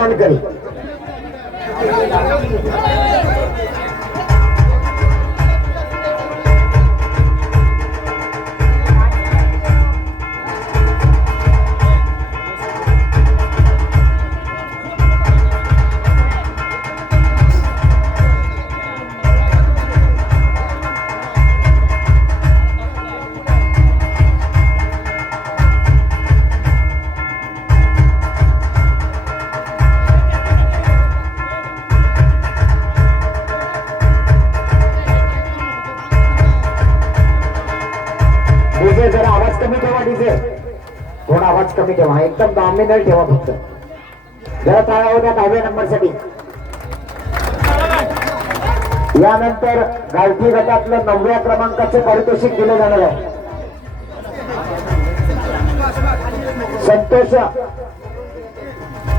मानकरी थोडा ठेवा. एकदम डॉमिनल ठेवा फक्त. जरा टाळा होत्या दहाव्या नंबरसाठी यानंतर गावठी गटातलं नवव्या क्रमांकाचे पारितोषिक दिले जाणार आहे. संतोष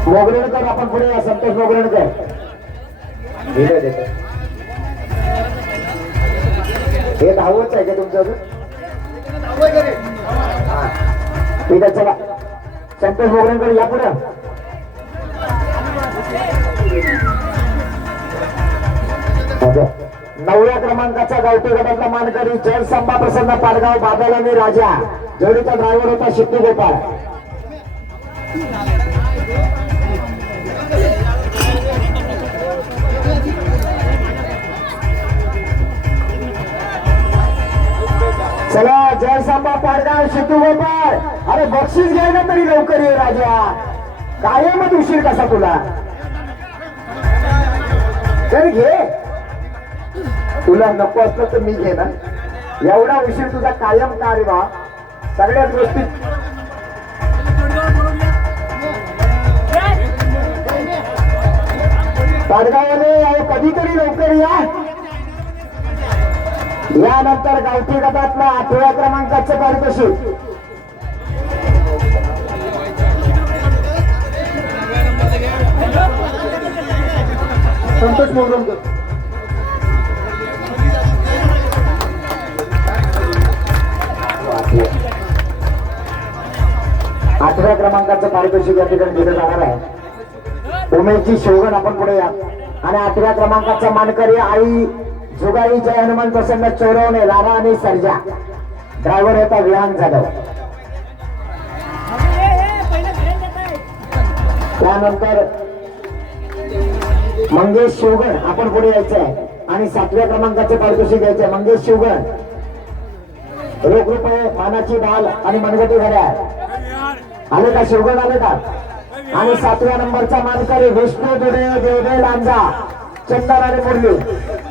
मोगरेणकर आपण पुढे या. संतोष मोगरेणकर हे दहावंच आहे का तुमचं अजून? ठीक आहे चला. संतोष मोगरेंकर या पुढे. नवव्या क्रमांकाचा गावठी गटातला मानकरी जय संभा प्रसन्न पाडगाव बादल आणि राजा. जोडीचा ड्रायव्हर होता शिट्टी गोपाळ. चला जय सांबा पाडगाव शितू गोपाळ अरे बक्षीस घ्यायला तरी लवकर ये राजा. कायमच उशीर कसा तुला? तर घे. तुला नको असलं तर मी घे ना एवढा उशीर तुझा कायम का रे बा? सगळ्याच गोष्टी पाडगावले अहो कधीतरी लवकर या. यानंतर गावठी गटातला आठव्या क्रमांकाचं पारितोषिक. संतोष मोगरंकर आठव्या क्रमांकाचं पारितोषिक या ठिकाणी दिलं जाणार आहे. उमेशची शिवगण आपण पुढे या. आणि आठव्या क्रमांकाचा मानकरी आई जुगाई जय हनुमान प्रसन्न चोरवणे लारा आणि सर्जा. ड्रायव्हर होता विहान जाधव. त्यानंतर मंगेश शिवगण आपण पुढे यायचंय. आणि सातव्या क्रमांकाचे पारितोषिक द्यायचे मंगेश शिवगण. रोख रुपये मानाची बाल आणि मनगटी घड्याळ. आले का? शिवगण आले का? आणि सातव्या नंबरचा मानकरी विष्णू दुडे देवदे लांजा. चंदन आणि मुरली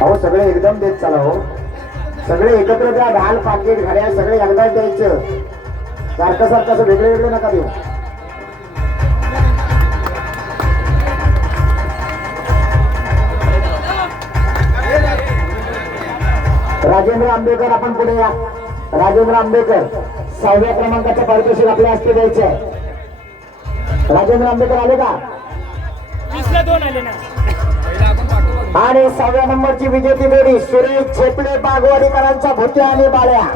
अहो सगळे एकदम देत चला हो. सगळे एकत्र द्या ढाल पाकिट घड्या सगळे एकदाच द्यायचं. सारखं सारखं असं वेगळे वेगळे नका देऊ. राजेंद्र आंबेकर आपण पुढे या. राजेंद्र आंबेकर सहाव्या क्रमांकाचं पारितोषिक आपल्या हस्ते द्यायचं आहे. राजेंद्र आंबेकर आले का? दोन आले ना. आणि सहाव्या नंबरची विजेती बेडी सुरेश छेपडे बागवाडीकरांचा भुत्या आणि बाळ्या.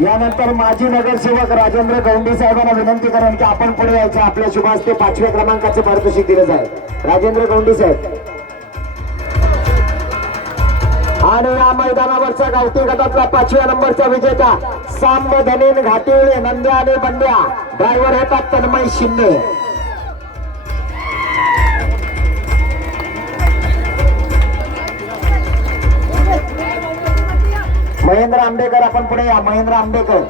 यानंतर माजी नगरसेवक राजेंद्र गौंडी साहेबांना विनंती करेन की आपण पुढे यायचं. आपल्या शुभ ते पाचव्या क्रमांकाचे पारितोषिक दिलं जाईल. राजेंद्र गौंडी साहेब. आणि या मैदानावरचा गावठी गटातला पाचव्या नंबरचा विजेता सांब धनीन घाटिवळे नंद्या आणि बंड्या. ड्रायव्हर होतात तन्मय शिंदे. महेंद्र आंबेकर आपण पुढे या. महेंद्र आंबेकर.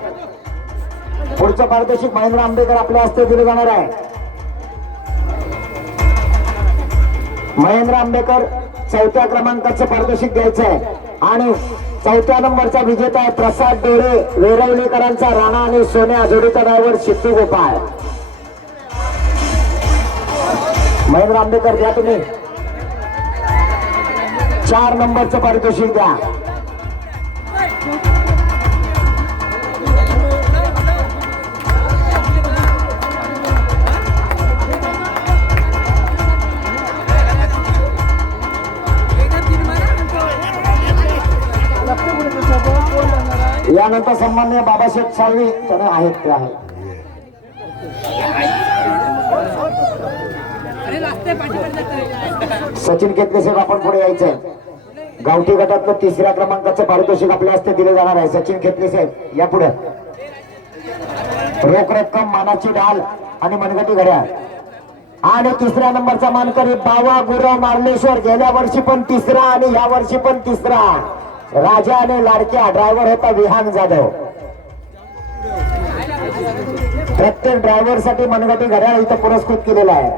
पुढचं पारितोषिक महेंद्र आंबेकर आपल्या हस्ते दिलं जाणार आहे. महेंद्र आंबेकर चौथ्या क्रमांकाचं पारितोषिक द्यायचं आहे आणि चौथ्या नंबरचा विजेता आहे प्रसाद डोरे वेरवलीकरांचा राणा आणि सोन्या जोडीचा ड्रायव्हर शिट्टी गोपाळ. महेंद्र आंबेकर द्या तुम्ही. चार नंबरचं पारितोषिक द्या. त्यानंतर सन्मान्य बाबासाहेब साळवी त्यांना आहेत ते आहेत. सचिन केतले साहेब आपण पुढे यायचंय. गावठी गटातलं तिसऱ्या क्रमांकाचं पारितोषिक आपल्या हस्ते दिले जाणार आहे. सचिन खेतले साहेब या पुढे. रोख रक्कम मानाची ढाल आणि मनगटी घड्याळ. आणि तिसऱ्या नंबरचा मानकरी बावा गुरव मार्लेश्वर. गेल्या वर्षी पण तिसरा आणि या वर्षी पण तिसरा. राजा आणि लाडक्या ड्रायव्हर होता विहान जाधव. प्रत्येक ड्रायव्हरसाठी मनगटी घड्याळ इथं पुरस्कृत केलेला आहे.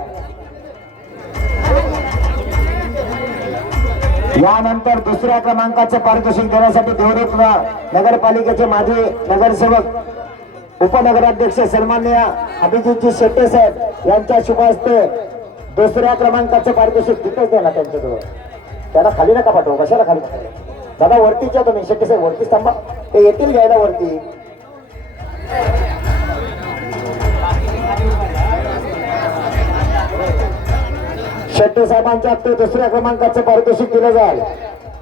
यानंतर दुसऱ्या क्रमांकाचं पारितोषिक देण्यासाठी देवरुख नगरपालिकेचे माजी नगरसेवक उपनगराध्यक्ष सन्मान्य अभिजितजी शेट्टे साहेब यांच्या शुभ हस्ते दुसऱ्या क्रमांकाचं पारितोषिक तिथेच द्या ना त्यांच्याजवळ. त्याला खाली नका पाठवू कशाला खाली दादा वरतीच्या तुम्ही. शेट्टी साहेब वरतीच थांबा. ते येतील घ्यायला वरती. शेट्टी साहेबांच्या हस्ते दुसऱ्या क्रमांकाचं पारितोषिक दिलं जाईल.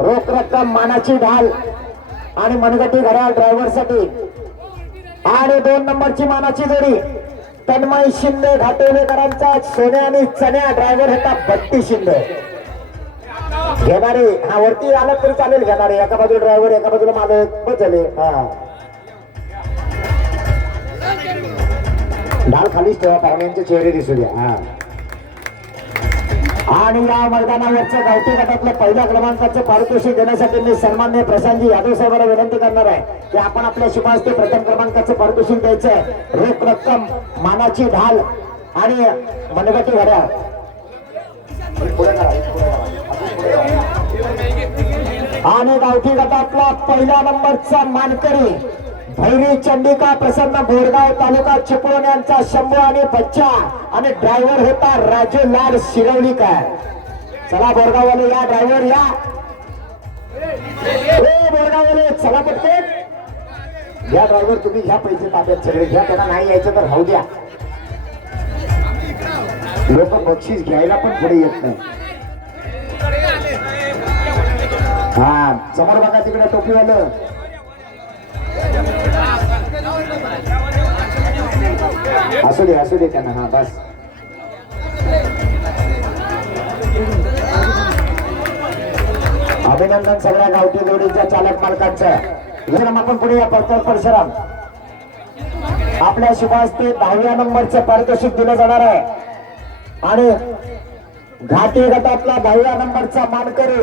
रोख रक्कम मानाची ढाल आणि मनगटी घड्याळ ड्रायव्हरसाठी आणि दोन नंबरची मानाची जोडी. तन्मय शिंदे घाटोलेकरांचा सोन्या आणि चण्या ड्रायव्हर होता बत्ती शिंदे. घेणारे हा वरती आलं तरी चालेल घेणारे एका बाजूला ड्रायव्हर एका बाजूला मालक. बस झाले. हा. ढाल खालीच ठेवा पाहुण्यांचे चेहरे दिसू द्या. हा. आणि या मैदानावरच्या गावठी गटातल्या पहिल्या क्रमांकाचे पारितोषिक देण्यासाठी मी सन्मान्य प्रशांतजी यादव साहेबांना विनंती करणार आहे की आपण आपल्या शुभास्ते प्रथम क्रमांकाचे पारितोषिक द्यायचं आहे. रोख रक्कम मानाची ढाल आणि मनगटी घड्याळ. आणि गावठी गटातला पहिल्या नंबरचा मानकरी भैरी चंडिका प्रसन्न बोरगाव तालुका चिपळूण यांचा शंभू आणि बच्चा आणि ड्रायव्हर होता राजू लाल शिरवलीकर. चला बोरगाववाले या ड्रायव्हर या. ओ बोरगाववाले चला पटकन. या ड्रायव्हर तुम्ही घ्या पैसे ताब्यात सगळे घ्या. त्यांना नाही यायचं तर राहू द्या. लोक बक्षीस घ्यायला पण पुढे येत नाही. हा समोर बघा तिकडे टोपीवालं. असू दे असू दे त्यांना हा बस. अभिनंदन सगळ्या गावठी जोडीच्या चालक मालकांचं. विश्राम आपण पुढे या परतर परशुराम आपल्या शुभास्ते दहाव्या नंबरचं पारितोषिक दिलं जाणार आहे. आणि घाटी गटातला दहाव्या नंबरचा मानकरी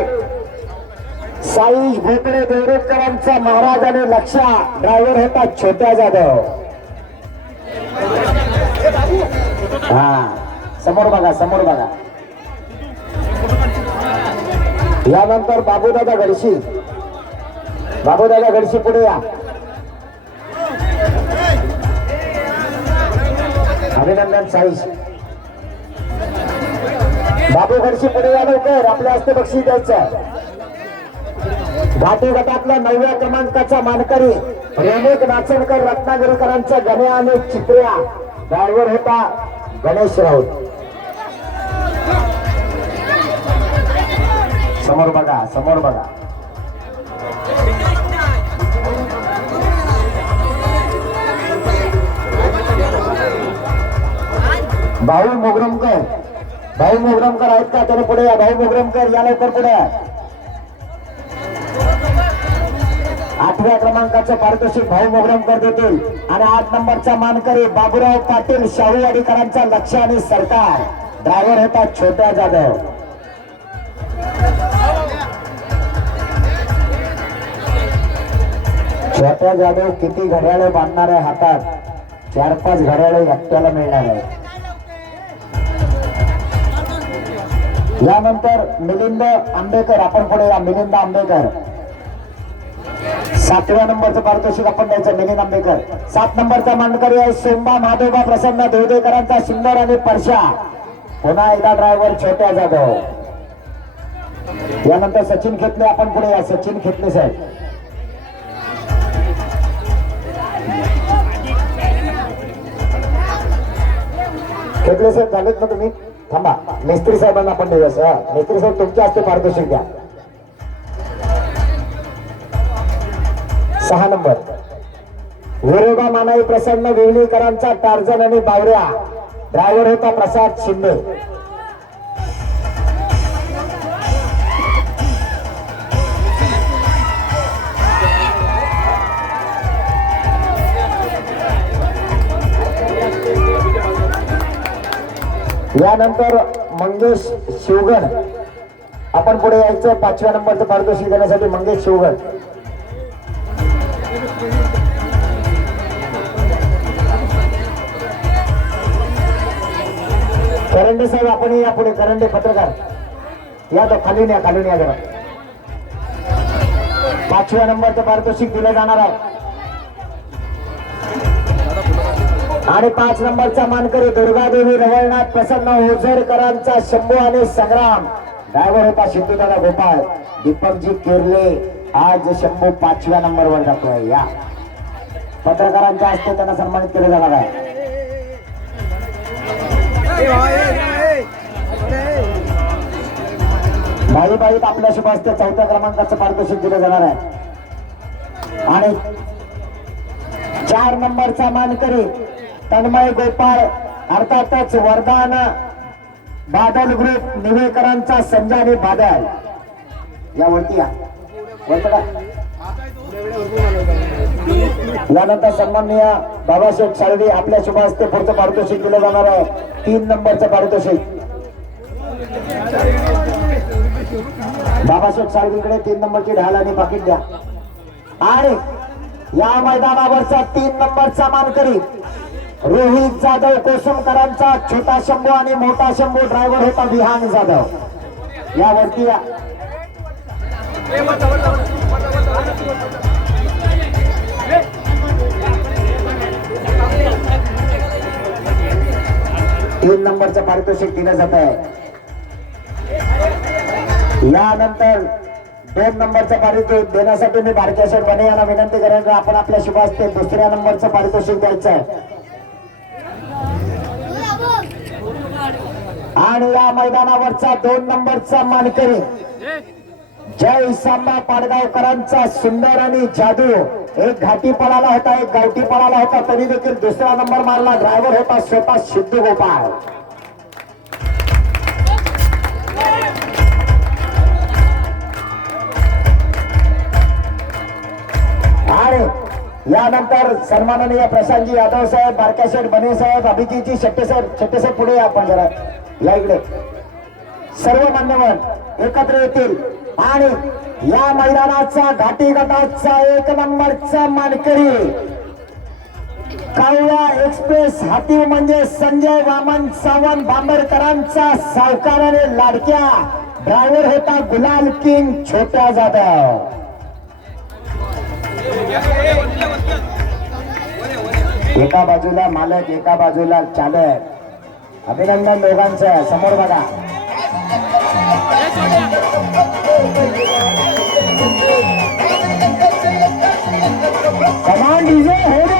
साईश भोकडे देवरेकरांचा महाराज आणि लक्षा. ड्रायव्हर होता छोट्या जाधव. हा समोर बघा समोर बघा. यानंतर बाबूदादा गडशी बाबूदादा गडशी पुढे या. अभिनंदन साईश. बाबू घडशी पुढे या लवकर. आपल्या हस्ते बक्षीस द्यायचं घाटी गटातला नवव्या क्रमांकाचा मानकरी रेणुक नाचणकर रत्नागिरीकरांचा गण्या आणि चित्र्या ड्रायव्हर होता गणेश राऊत. समोर बघा समोर बघा. भाऊ मोगरमकर. भाऊ मोगरमकर आहेत का? त्याने पुढे या. भाऊ मोगरमकर या लवकर पुढे आठव्या क्रमांकाचं पारितोषिक भाऊ मोगरमकर देतील. आणि आठ नंबरचा मानकरी बाबूराव पाटील शाहू अधिकाऱ्यांचा लक्ष आणि सरकार. ड्रायव्हर होता छोट्या जाधव. छोट्या जाधव किती घड्याळे बांधणार आहे हातात? चार पाच घड्याळे एकट्याला मिळणार आहे यानंतर मिलिंद आंबेकर आपण पुढे या. मिलिंद आंबेकर. सातव्या नंबरचं पारितोषिक आपण द्यायचं मिलिंद आंबेकर सात नंबरचा मानकरी आहे सोमबा माधोबा प्रसन्न देवदेकरांचा सुंदर आणि परशा. पुन्हा एकदा ड्रायव्हर छोट्या जाधव यानंतर सचिन खेतले आपण पुढे या. सचिन खेतले साहेब. खेतले साहेब झालेत ना तुम्ही? थांबा. मिस्त्री साहेबांना आपण देऊया सर. मिस्त्री साहेब तुमच्या हस्ते पारितोषिक द्या. सहा नंबर. विरोबा मानाई प्रसन्न विवलीकरांचा टार्जन आणि बावऱ्या. ड्रायव्हर होता प्रसाद शिंदे. यानंतर मंगेश शिवगण. आपण पुढे यायचं पाचव्या नंबरचं पारितोषिक देण्यासाठी मंगेश शिवगण. करंडे साहेब आपण या पुढे करंडे पत्रकार. या तो खाली या खालून या जरा. पाचव्या नंबरचं पारितोषिक दिलं जाणार आहे. आणि पाच नंबरचा मानकरी दुर्गादेवी रवळनाथ प्रसन्न होजरकरांचा शंभू आणि संग्राम. ड्रायव्हर होता सिद्धूदादा गोपाळ. दीपकजी किर्ले. आज शंभू पाचव्या नंबरवर जातोय. या. पत्रकारांच्या हस्ते त्यांना सन्मानित केलं जाणार आहे. भाई बाईत आपल्या शुभ चौथ्या क्रमांकाचं पारितोषिक दिलं जाणार आहे. आणि चार नंबरचा मानकरी तन्मय गोपाळ अर्थातच वरदान बादल ग्रुप निवेकरांचा संजाने बादल. यावरती या. वरती यानंतर सन्माननीय बाबासाहेब साळवी आपल्या शुभ हस्ते पुढचं पारितोषिक दिलं जाणार आहे. तीन नंबरचं पारितोषिक. बाबासाहेब साळवीकडे तीन नंबरची ढाल आणि पाकिट द्या. आणि या मैदानावरचा तीन नंबरचा मानकरी रोहित जाधव कोसुमकरांचा छोटा शंभू आणि मोठा शंभू ड्रायव्हर होता विहान जाधव. यावरती या. तीन नंबरचं पारितोषिक दिलं जात आहे. यानंतर दोन नंबरचं पारितोषिक देण्यासाठी मी बारक्या बने यांना विनंती करेन आपण आपल्या शुभ हस्ते दुसऱ्या नंबरचं पारितोषिक द्यायचं आहे. आणि या मैदानावरचा दोन नंबरचा मानकरी जय सांबा पाडगावकरांचा सुंदर आणि जादू. एक घाटी पळाला होता एक गावठी पळाला होता तरी देखील दुसरा नंबर मारला. ड्रायव्हर होता स्वतः सिद्ध गोपाळ. आणि यानंतर सन्माननीय प्रशांतजी यादव साहेब बारकाशेठ बने साहेब अभिजीतजी शेट्टे साहेब शेट्टे साहेब पुढे या आपण जरा. या इकडे. सर्व मान्यवर एकत्र येतील. आणि या मैदानाचा घाटी गटाचा एक नंबरचा मानकरी कावळा एक्सप्रेस हाती म्हणजे संजय वामन सावंत बांबरकरांचा सावकाराने लाडक्या ड्रायव्हर होता गुलाल किंग छोट्या जाधव. एका बाजूला मालक एका बाजूला चालक. अभिनंदन दोघांचं समोर बघा. Come on, DJ, hold it.